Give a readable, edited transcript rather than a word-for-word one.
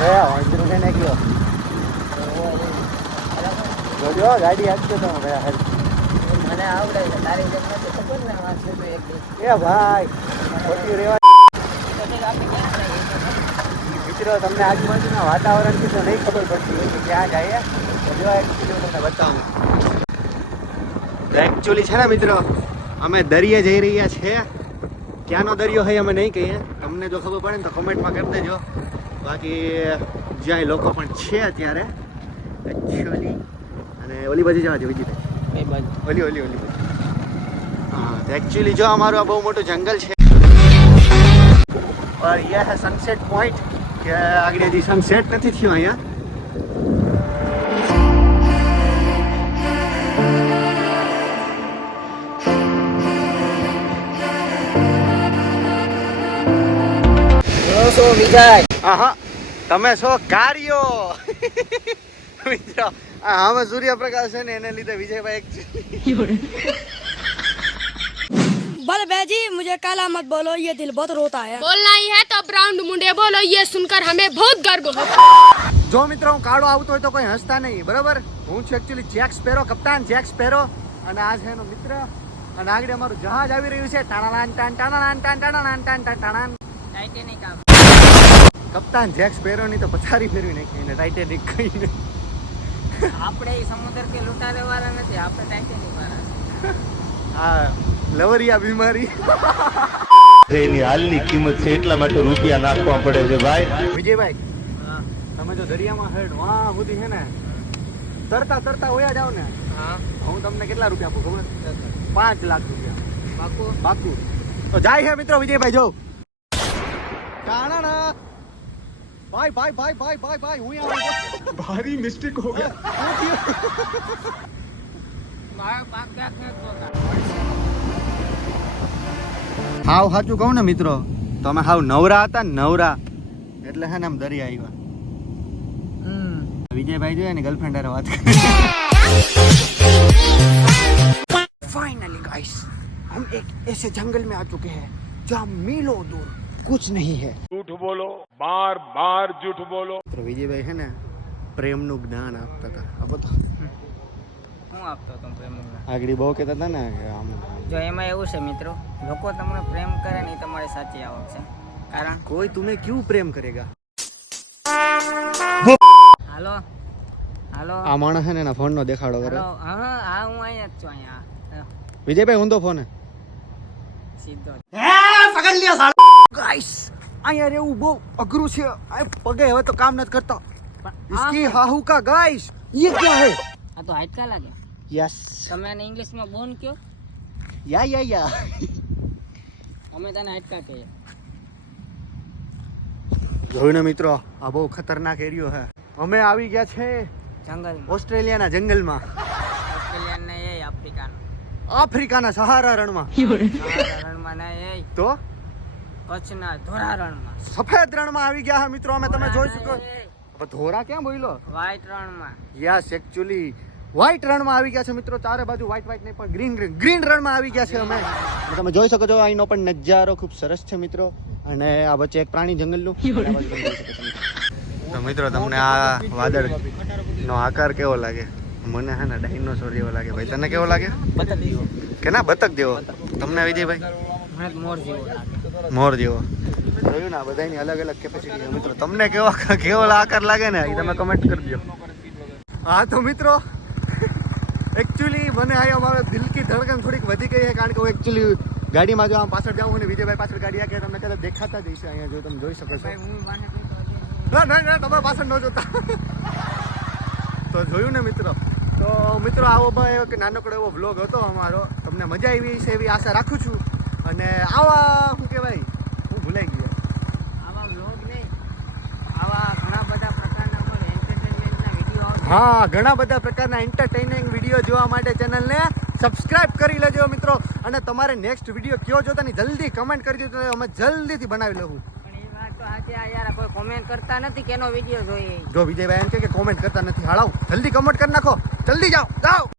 નાખ્યો જોજો ગાડી આપજો તમે ભાઈ. મને આવડે છે તારી જેમ નથી ખબર ને વાત છે તો એક એ ભાઈ ખોટી રેવા મિત્રો તમને આજુબાજુના વાતાવરણથી તો નહીં ખબર પડતી કે ક્યાં જાય તો જો એકચ્યુઅલી તમને બતાવું. એકચ્યુઅલી છે ને મિત્રો અમે દરિયે જઈ રહ્યા છે. ક્યાંનો દરિયો હોય અમે નહીં કહીએ. તમને જો ખબર પડે ને તો કમેન્ટમાં કરી દેજો. બાકી જ્યાં લોકો પણ છે અત્યારે એકચ્યુઅલી. અને ઓલી બાજુ જવા દે બીજી કઈ બાજુ ઓલી ઓલી ઓલી हाँ तो एक्चुअली जो हमारा बहुत मोटो जंगल है और यह है सनसेट पॉइंट के आगे जी सनसेट नहीं थी अँ શો વિજય हाँ તમે શો કાર્યો મિત્રો हमें सूर्यप्रकाश है ने लीधे विजय भाई बल जी मुझे काला मत बोलो, ये दिल बहुत रोता है. बोलना ही है तो ब्राउन मुंडे बोलो, ये सुनकर हमें बहुत गर्व होता है. जो मित्रों काळो आवतो હોય તો કોઈ હસતા નહીં બરાબર. હું છું actually Jack sparrow, કપ્તાન Jack sparrow. અને આ છે એનો મિત્ર અને આગળ અમારું જહાજ આવી રહ્યું છે. ટાણાન ટાણ ટાણાન ટાણ ટાણાન ટાણ ટાણાન ટાઇટેનિક આમ કપ્તાન જેક સ્પેરો ની તો પથારી ફેરવી નાખી ને ટાઇટેનિક કહીને. આપણે ઈ સમુદ્ર કે લૂંટારે વાળા નથી, આપણે ટાઇટેનિક વાળા. આ લવરિયા બીમારી. એની હાલની કિંમત છે એટલા માટે રૂપિયા નાખવા પડે છે ભાઈ. વિજયભાઈ હા તમે જો દરિયામાં હેડ વાહ સુધી છે ને તરતા તરતા હોયા જાવ ને હા હું તમને કેટલા રૂપિયા આપું ખબર? 5 લાખ રૂપિયા પાકું બાકુ. તો જાય છે મિત્રો વિજયભાઈ જો કાણા ભાઈ ભાઈ ભાઈ ભાઈ ભાઈ ભાઈ હું આવું ભારી મિસ્ટેક હો ગયા. મારો પાક ક્યાંક ન પોતા. હાવ સાચું કહું ને મિત્રો તમે હાવ નવરા હતા ને નવરા એટલે હે ને આમ દરિયા આવ્યા. વિજયભાઈ જોઈએ ને ગર્લફ્રેન્ડ હારે વાત કરી. फाइनली गाइस हम एक ऐसे जंगल में आ चुके हैं जहाँ मीलों दूर कुछ नहीं है. झूठ बोलो, बार बार झूठ बोलो. તો વિજયભાઈ છે ને પ્રેમનું જ્ઞાન આપતા હતા. આપો તો હું આપતો હતો પ્રેમનું. આગળ બહુ કહેતા હતા ને કે આમ જો એમાં એવું છે મિત્રો, લોકો તમને પ્રેમ કરે ને એ તમારી સાચી આવક છે. કારણ કોઈ तुम्हें क्यों प्रेम करेगा. હાલો હાલો આ માણસ છે ને એના ફોન નો દેખાડો કરે. હાલો હા હા હું અહીંયા જ છું, અહીંયા વિજયભાઈ ઊંધો ફોન સીધો. ગાઈસ અહીંયા રહેવું બહુ અઘરું છે. આ પગે હવે તો કામ નથી કરતા. इसकी हाहू का गाइस ये क्या है. આ તો હાઈટકા લાગે. यस તમે એને ઇંગ્લિશમાં બોન કયો, या અમે તને હાઈટકા કહીએ. જોયું ને મિત્રો આ બહુ ખતરનાક એરિયો છે. અમે આવી ગયા છે જંગલમાં ઓસ્ટ્રેલિયાના જંગલમાં. ઓસ્ટ્રેલિયન ને એ આફ્રિકાનો આફ્રિકાના સહારા રણમાં. રણમાં ને એ તો કચ્છના ધોરા રણમાં. સફેદ રણમાં આવી ગયા છે મિત્રો અમે. તમે જોઈ શકો. હવે ધોરા ક્યાં બોલ્યો. વ્હાઈટ રણમાં. યસ એકચ્યુઅલી વ્હાઈટ રણમાં આવી ગયા છે મિત્રો. ચારે બાજુ વ્હાઈટ વ્હાઈટ નહીં પણ ગ્રીન ગ્રીન ગ્રીન રણમાં આવી ગયા છે અમે. અને તમે જોઈ શકો છો અહીંનો પણ નજારો ખૂબ સરસ છે મિત્રો. અને આ વચ્ચે એક પ્રાણી જંગલનું. તો મિત્રો તમને આ વાદળ નો આકાર કેવો લાગે? મને હે ને ડાયનોસોર જેવો લાગે. ભાઈ તને કેવો લાગે? બતક જેવો. કે ના બતક જેવો? તમને વિજયભાઈ? મને તો મોર જેવો લાગે. મોર જેવો. જોયું ને બધાની અલગ અલગ કેપેસિટી છે મિત્રો. તમને કેવો કેવો આકાર લાગે ને એ તમે કમેન્ટ કરી દો. હા તો મિત્રો એકચ્યુઅલી મને અહીંયા મારા દિલ કી ધડકન થોડીક વધી ગઈ છે. કારણ કે હું એકચ્યુઅલી ગાડીમાં જો આમ પાછળ જાઉં ને વિજયભાઈ પાછળ ગાડી આ કે તમને કદાચ દેખાતા જ હશે અહીંયા. જો તમે જોઈ શકો છો. ભાઈ હું વાહે બેઠો હજી. ના ના ના તમે પાછળ ન જોતા. તો જોયું ને મિત્રો. તો મિત્રો આવો ભાઈ એક નાનકડો એવો વ્લોગ હતો અમારો. તમને મજા આવી છે એવી આશા રાખું છું. અને આવા શું કહેવાય હું ભૂલાઈ ગયો. આવા વ્લોગ નહીં, આવા ઘણા બધા પ્રકારના અમારે એન્ટરટેનમેન્ટના વિડીયો આવશે. હા ઘણા બધા પ્રકારના એન્ટરટેઇનિંગ વિડીયો જોવા માટે ચેનલને સબસ્ક્રાઇબ કરી લેજો મિત્રો. અને તમારે નેક્સ્ટ વિડીયો કયો જોતાની જલ્દી કમેન્ટ કરી દેજો. અમે જલ્દીથી બનાવી લઉં. પણ એ વાત તો સાચી. આ યાર કોઈ કોમેન્ટ કરતા નથી કેનો વિડીયો જોઈએ. જો વિજયભાઈ એમ કે કોમેન્ટ કરતા નથી. હાલાવ જલ્દી કમેન્ટ કરી નાખો. જલ્દી જાઓ જાઓ.